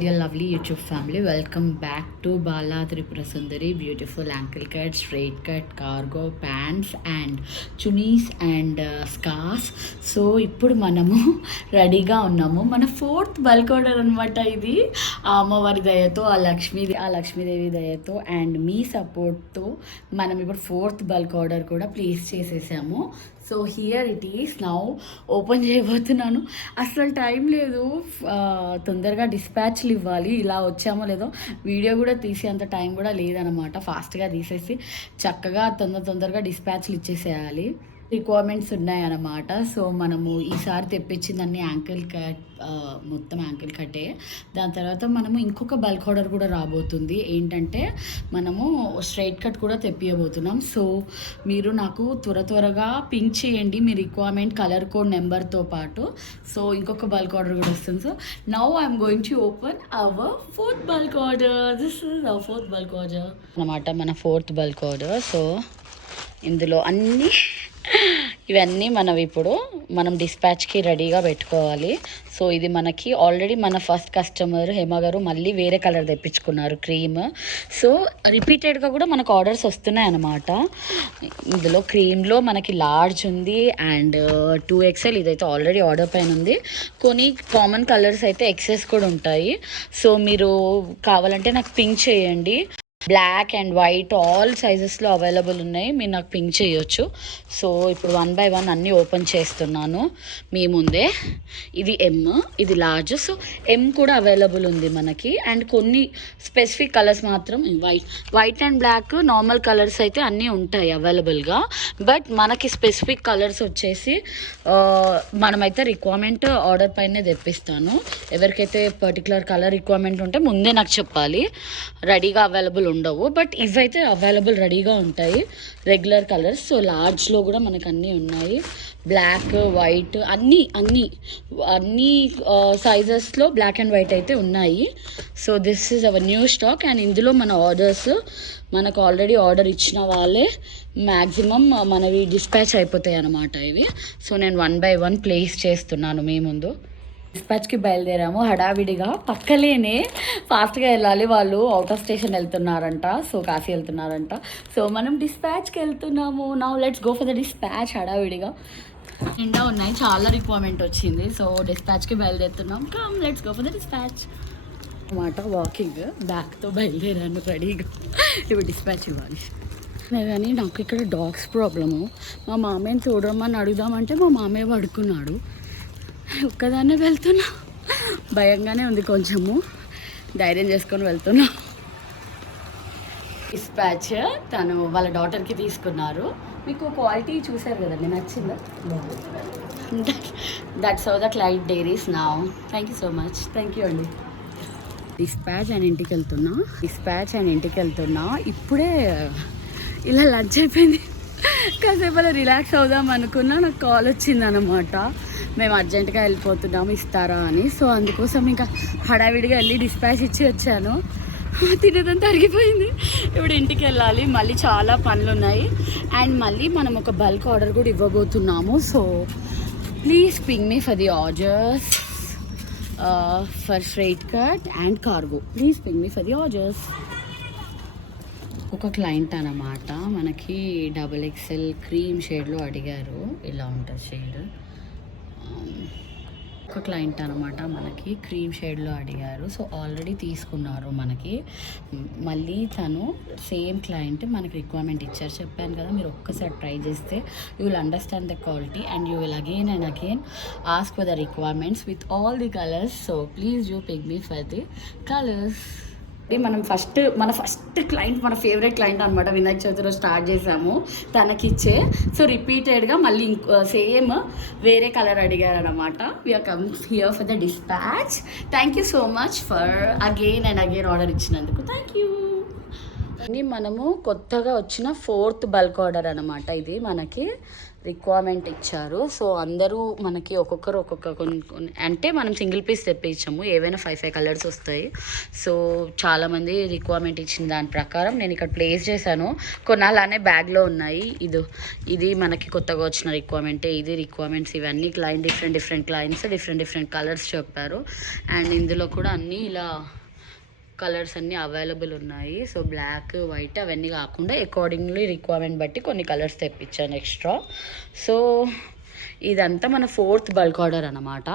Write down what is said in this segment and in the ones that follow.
dear lovely YouTube family, welcome back to Bala Tripura Sundari. Beautiful ankle cut, straight cut, cargo pants and chunis and scarves. So ఇప్పుడు మనము రెడీగా ఉన్నాము. మన fourth bulk order అనమాట ఇది. ఆ అమ్మవారి దయతో, ఆ లక్ష్మీదేవి దయతో అండ్ మీ సపోర్ట్తో మనం ఇప్పుడు ఫోర్త్ బల్క్ ఆర్డర్ కూడా ప్లేస్ చేసేసాము. So here it is now. Open చేయబోతున్నాను. అసలు టైం లేదు, తొందరగా డిస్పాచ్లు ఇవ్వాలి. ఇలా వచ్చామో లేదో వీడియో కూడా తీసేంత టైం కూడా లేదనమాట. ఫాస్ట్గా తీసేసి చక్కగా తొందరగా డిస్పాచ్లు ఇచ్చేసేయాలి. రిక్వైర్మెంట్స్ ఉన్నాయన్నమాట. సో మనము ఈసారి తెప్పించిందన్నీ యాంకిల్ కట్, మొత్తం యాంకిల్ కట్టే. దాని తర్వాత మనము ఇంకొక బల్క్ ఆర్డర్ కూడా రాబోతుంది. ఏంటంటే మనము స్ట్రైట్ కట్ కూడా తెప్పియబోతున్నాం. సో మీరు నాకు త్వరగా పింక్ చేయండి మీ రిక్వైర్మెంట్, కలర్ కోడ్ నెంబర్తో పాటు. సో ఇంకొక బల్క్ ఆర్డర్ కూడా వస్తుంది. So now I'm going to open hour fourth bulk order. This is our fourth bulk order అన్నమాట, మన ఫోర్త్ బల్క్ ఆర్డర్. సో ఇందులో ఇవన్నీ మనం డిస్పాచ్కి రెడీగా పెట్టుకోవాలి. సో ఇది మనకి ఆల్రెడీ మన ఫస్ట్ కస్టమర్ హేమ గారు మళ్ళీ వేరే కలర్ తెప్పించుకున్నారు, క్రీమ్. సో రిపీటెడ్గా కూడా మనకు ఆర్డర్స్ వస్తున్నాయి అన్నమాట. ఇందులో క్రీమ్లో మనకి లార్జ్ ఉంది అండ్ 2XL, ఇదైతే ఆల్రెడీ ఆర్డర్ పైన ఉంది. కొన్ని కామన్ కలర్స్ అయితే XS కూడా ఉంటాయి. సో మీరు కావాలంటే నాకు పింక్ చేయండి. బ్లాక్ అండ్ వైట్ ఆల్ సైజెస్లో అవైలబుల్ ఉన్నాయి, మీరు నాకు పింక్ చేయొచ్చు. సో ఇప్పుడు 1 by 1 అన్నీ ఓపెన్ చేస్తున్నాను మీ ముందే. ఇది M, ఇది లార్జ్. సో M కూడా అవైలబుల్ ఉంది మనకి. అండ్ కొన్ని స్పెసిఫిక్ కలర్స్ మాత్రం white and black normal colours అయితే అన్నీ ఉంటాయి అవైలబుల్గా. బట్ మనకి స్పెసిఫిక్ కలర్స్ వచ్చేసి మనమైతే రిక్వైర్మెంట్ ఆర్డర్ పైనే తెప్పిస్తాను. ఎవరికైతే పర్టికులర్ కలర్ రిక్వైర్మెంట్ ఉంటే ముందే నాకు చెప్పాలి. రెడీగా అవైలబుల్ ఉండవు, బట్ ఇవైతే అవైలబుల్ రెడీగా ఉంటాయి రెగ్యులర్ కలర్స్. సో లార్జ్లో కూడా మనకు అన్నీ ఉన్నాయి, బ్లాక్ వైట్ అన్నీ సైజెస్లో బ్లాక్ అండ్ వైట్ అయితే ఉన్నాయి. So this is our new stock. And ఇందులో మన ఆర్డర్స్ మనకు ఆల్రెడీ ఆర్డర్ ఇచ్చిన వాళ్ళే మ్యాక్సిమం మనవి డిస్పాచ్ అయిపోతాయి అన్నమాట ఇవి. సో నేను 1 by 1 ప్లేస్ చేస్తున్నాను మీ ముందు. డిస్పాచ్కి బయలుదేరాము హడావిడిగా, పక్కలేనే ఫాస్ట్గా వెళ్ళాలి. వాళ్ళు అవుట్ ఆఫ్ స్టేషన్ వెళ్తున్నారంట, సో కాశీ వెళ్తున్నారంట. సో మనం డిస్పాచ్కి వెళ్తున్నాము. Now let's go for the dispatch. హడావిడిగా నిండా ఉన్నాయి, చాలా రిక్వైర్మెంట్ వచ్చింది. సో డిస్పాచ్కి బయలుదేరుతున్నాం. Come let's go for the dispatch అన్నమాట. వాకింగ్ బ్యాగ్తో బయలుదేరాను రెడీగా. ఇప్పుడు డిస్పాచ్ ఇవ్వాలి. కానీ నాకు ఇక్కడ డాగ్స్ ప్రాబ్లము. మా మామయ్యని చూడమని అడుగుదామంటే మా మామయ్య పడుకున్నాడు. ఒక్కదాన్నే వెళ్తున్నా, భయంగానే ఉంది కొంచెము, ధైర్యం చేసుకొని వెళ్తున్నా. డిస్పాచ్ తను వాళ్ళ డాటర్కి తీసుకున్నారు. మీకు క్వాలిటీ చూసారు కదండి, నచ్చిందా? That's how the client diaries now. Thank you so much. Thank you అండి. డిస్పాచ్ అండ్ ఇంటికి వెళ్తున్నా. ఇప్పుడే ఇలా లంచ్ అయిపోయింది, కాసేపు అలా రిలాక్స్ అవుదాం అనుకున్నా. నాకు కాల్ వచ్చిందనమాట, మేము అర్జెంటుగా వెళ్ళిపోతున్నాము ఇస్తారా అని. సో అందుకోసం ఇంకా హడావిడిగా వెళ్ళి డిస్పాచ్ ఇచ్చి వచ్చాను. తినేదంతా అరిగిపోయింది. ఇప్పుడు ఇంటికి వెళ్ళాలి, మళ్ళీ చాలా పనులు ఉన్నాయి. అండ్ మళ్ళీ మనం ఒక బల్క్ ఆర్డర్ కూడా ఇవ్వబోతున్నాము. So please ping me for the orders for straight cut and cargo. Please ping me for the orders. ఒక క్లయింట్ అన్నమాట మనకి XXL క్రీమ్ షేడ్లో అడిగారు. ఇలా ఉంటుంది షేడ్. ఒక క్లయింట్ అనమాట మనకి క్రీమ్ షేడ్లో అడిగారు. సో ఆల్రెడీ తీసుకున్నారు మనకి. మళ్ళీ తను సేమ్ క్లయింట్ మనకి రిక్వైర్మెంట్ ఇచ్చారు. చెప్పాను కదా, మీరు ఒక్కసారి ట్రై చేస్తే you will understand the quality and you will again and again ask for the requirements with all the colours. So please you pick me for the colours. మన first client, మన favourite client అనమాట. వినాయక చవితి రోజు start చేసాము తనకిచ్చే. So రిపీటెడ్గా మళ్ళీ same వేరే colour అడిగారు అనమాట. We are come here for the dispatch. Thank you so much for again and again order ఇచ్చినందుకు. Thank you. మనము కొత్తగా వచ్చిన ఫోర్త్ బల్క్ ఆర్డర్ అనమాట ఇది మనకి. రిక్వైర్మెంట్ ఇచ్చారు. సో అందరూ మనకి ఒక్కొక్కరు కొన్ని అంటే మనం సింగిల్ పీస్ తెప్పించాము, ఏవైనా 5 కలర్స్ వస్తాయి. సో చాలామంది రిక్వైర్మెంట్ ఇచ్చిన దాని ప్రకారం నేను ఇక్కడ ప్లేస్ చేశాను. కొన్ని అలానే బ్యాగ్లో ఉన్నాయి. ఇది మనకి కొత్తగా వచ్చిన రిక్వైర్మెంటే. ఇది రిక్వైర్మెంట్స్ ఇవన్నీ డిఫరెంట్ క్లయింట్స్ డిఫరెంట్ కలర్స్ చెప్పారు. అండ్ ఇందులో కూడా అన్నీ ఇలా కలర్స్ అన్నీ అవైలబుల్ ఉన్నాయి. సో బ్లాక్, వైట్ అవన్నీ కాకుండా అకార్డింగ్లీ రిక్వైర్మెంట్ బట్టి కొన్ని కలర్స్ తెప్పించాను ఎక్స్ట్రా. సో ఇదంతా మన 4th బల్క్ ఆర్డర్ అన్నమాట.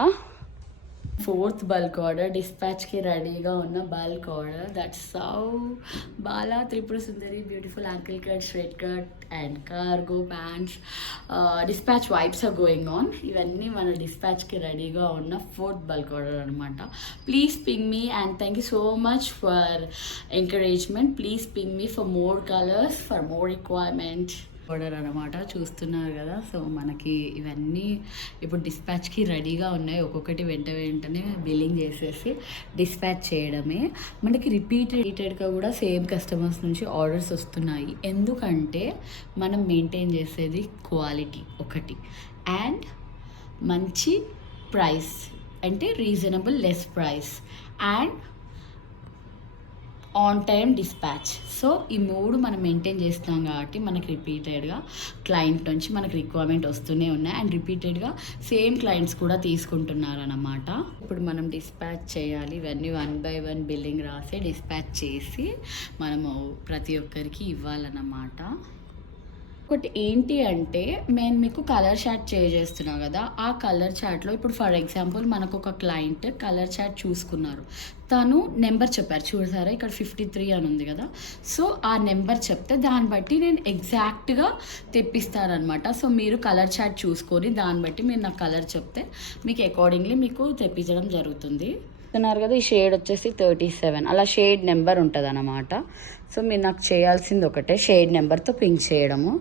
4th బల్క్ ఆర్డర్, డిస్పాచ్కి రెడీగా ఉన్న bulk order. That's how Bala Tripura Sundari beautiful ankle cut, straight cut and cargo pants dispatch vibes are going on. ఇవన్నీ మన డిస్పాచ్కి రెడీగా ఉన్న 4th బల్క్ ఆర్డర్ అనమాట. Please ping me and thank you so much for encouragement. Please ping me for more colours, for more requirement order అనమాట. చూస్తున్నారు కదా. So మనకి ఇవన్నీ ఇప్పుడు డిస్పాచ్కి రెడీగా ఉన్నాయి. ఒక్కొక్కటి వెంటనే బిల్లింగ్ చేసేసి డిస్పాచ్ చేయడమే. మనకి రిపీటెడ్గా కూడా సేమ్ కస్టమర్స్ నుంచి ఆర్డర్స్ వస్తున్నాయి. ఎందుకంటే మనం మెయింటైన్ చేసేది క్వాలిటీ ఒకటి అండ్ మంచి ప్రైస్, అంటే reasonable less price and on time dispatch. So ఈ 3 మనం మెయింటైన్ చేస్తున్నాం కాబట్టి మనకి రిపీటెడ్గా క్లయింట్ నుంచి మనకి రిక్వైర్మెంట్ వస్తూనే ఉన్నాయి. అండ్ రిపీటెడ్గా సేమ్ క్లయింట్స్ కూడా తీసుకుంటున్నారన్నమాట. ఇప్పుడు మనం డిస్పాచ్ చేయాలి. ఇవన్నీ 1 by 1 బిల్లింగ్ రాసి డిస్పాచ్ చేసి మనము ప్రతి ఒక్కరికి ఇవ్వాలన్నమాట. ఒకటి ఏంటి అంటే నేను మీకు కలర్ చార్ట్ చేస్తున్నా కదా, ఆ కలర్ చార్ట్లో ఇప్పుడు ఫర్ ఎగ్జాంపుల్ మనకు ఒక క్లయింట్ కలర్ చార్ట్ చూసుకున్నారు. తను నెంబర్ చెప్పారు, చూసారా ఇక్కడ 53 అని ఉంది కదా. సో ఆ నెంబర్ చెప్తే దాన్ని బట్టి నేను ఎగ్జాక్ట్గా తెప్పిస్తానమాట. సో మీరు కలర్ చార్ట్ చూసుకొని దాన్ని బట్టి మీరు నాకు కలర్ చెప్తే మీకు అకార్డింగ్లీ మీకు తెప్పించడం జరుగుతుంది. చెప్తున్నారు కదా, ఈ షేడ్ వచ్చేసి 37 అలా షేడ్ నెంబర్ ఉంటుంది అన్నమాట. సో మీరు నాకు చేయాల్సింది ఒకటే, షేడ్ నెంబర్తో పింక్ చేయడము.